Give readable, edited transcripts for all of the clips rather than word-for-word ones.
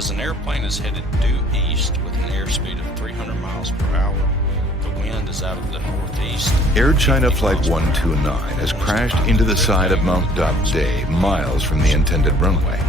As an airplane is headed due east with an airspeed of 300 miles per hour, the wind is out of the northeast. Air China Flight 129 has crashed into the side of Mount Dapde, miles from the intended runway.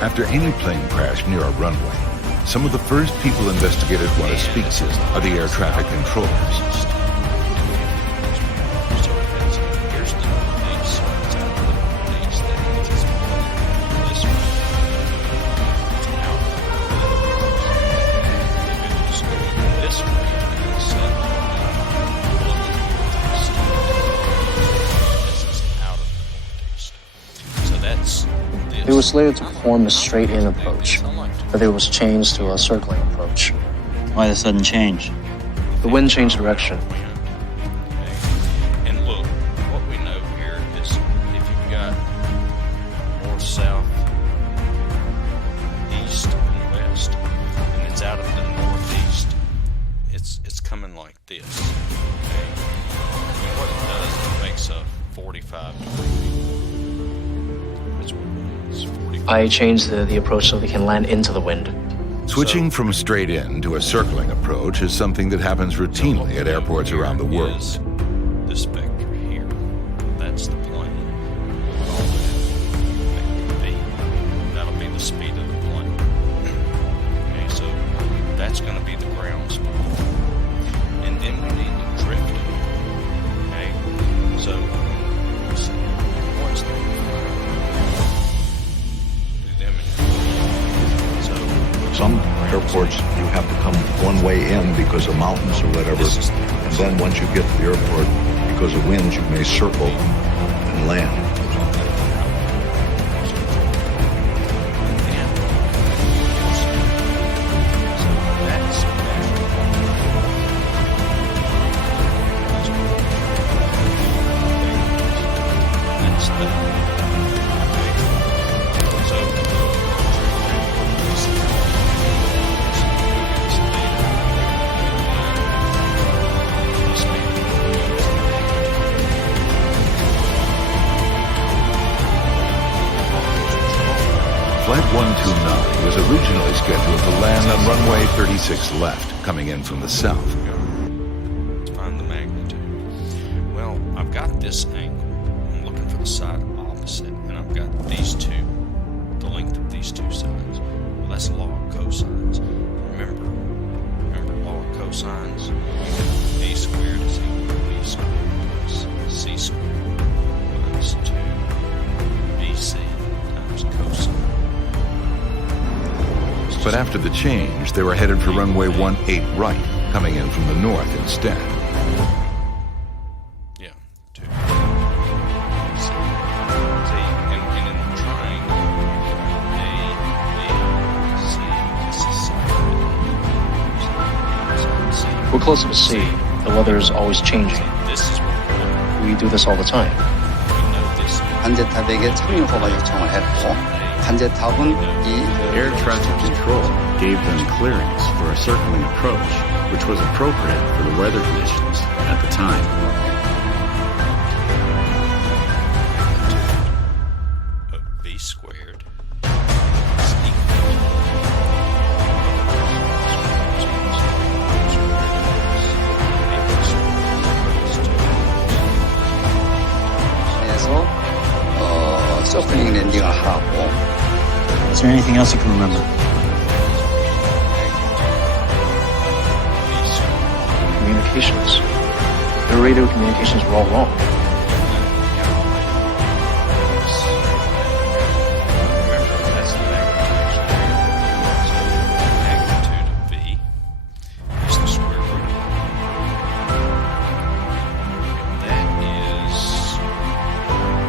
After any plane crash near a runway, some of the first people investigators want to speak to are the air traffic controllers. It was slated to perform a straight-in approach, but it was changed to a circling approach. Why the sudden change? The wind changed direction. And look, what we know here is if you've got north, south, east, and west, and it's out of the northeast, it's coming like this. Okay? And what it does, it makes a 45 degree. I changed the approach so they can land into the wind. Switching from straight in to a circling approach is something that happens routinely at airports around the world. This vector here, that's the plane. That'll be the speed of the plane. Okay, so that's going to be the ground speed. And then we need to drift it. Okay, so what's the Some airports, you have to come one way in because of mountains or whatever, and then once you get to the airport, because of winds, you may circle and land. Flight 129 was originally scheduled to land on runway 36 left, coming in from the south. Let's find the magnitude. Well, I've got this angle. I'm looking for the side opposite, and I've got these two, the length of these two sides. Well, that's log cosines. Remember log cosines? A squared is equal to B squared plus C squared minus 2BC times cosine. But after the change, they were headed for runway 18 right, coming in from the north instead. Yeah, 2. See, and in the triangle, A, C, this is side. We're closer to C. The weather is always changing. This is what We do this all the time. we know this. 관제탑에게 착륙허가 요청을 했고, 관제탑은 이 Air traffic control gave them clearance for a circling approach, which was appropriate for the weather conditions at the time. Of B squared is equal 그래서 서클링 랜딩을 하라고. Is there anything else you can remember? Communications. The radio communications were all wrong. magnitude of V is the square root. And that is,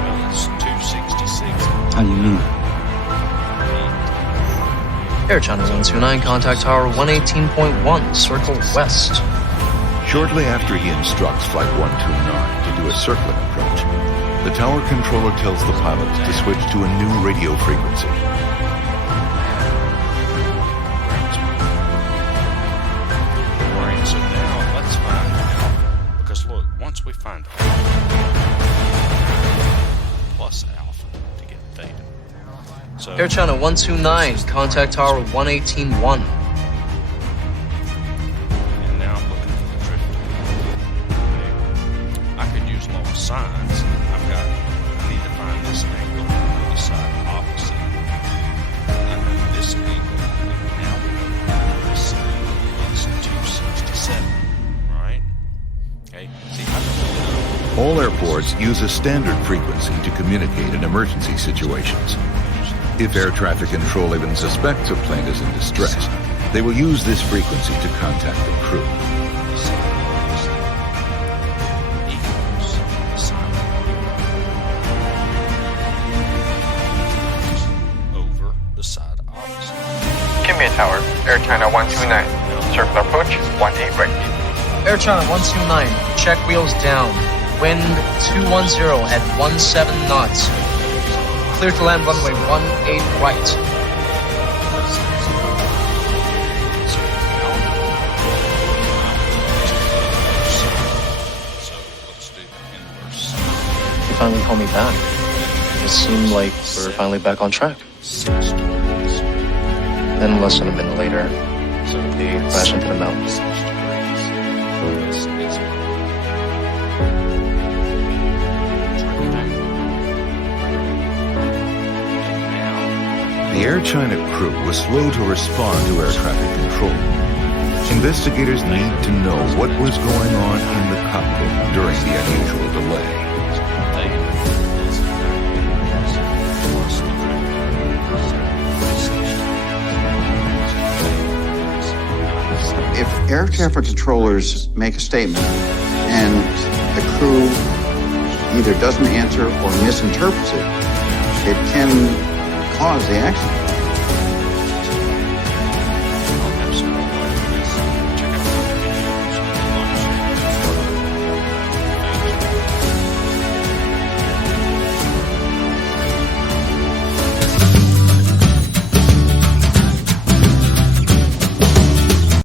well, it's 266. How do you mean? Air China 129, contact tower 118.1, circle west. Shortly after he instructs Flight 129 to do a circling approach, the tower controller tells the pilots to switch to a new radio frequency. Alright, so now let's find alpha. Because look, once we find alpha, plus alpha to get theta. So, Air China 129, contact tower 118.1. and now I'm looking for the drifter. Okay. I could use lower signs. I need to find this angle on the side opposite. I know this angle, and now we know this angle is 267, right? Okay, see, I don't really know. All airports use a standard frequency to communicate in emergency situations. If air traffic control even suspects a plane is in distress, they will use this frequency to contact the crew. Equals the sine over the side opposite. Kimei Tower, Air China 129. Circular approach, 18 right. Air China 129, check wheels down. Wind 210 at 17 knots. Clear to land runway 18 right. So let's do the inverse. You finally called me back. It seemed like we're finally back on track. 6 degrees. Then less than a minute later, they crash into the mountains. 6 degrees. It's The Air China crew was slow to respond to air traffic control. Investigators need to know what was going on in the cockpit during the unusual delay. If air traffic controllers make a statement and the crew either doesn't answer or misinterprets it, it can cause the accident.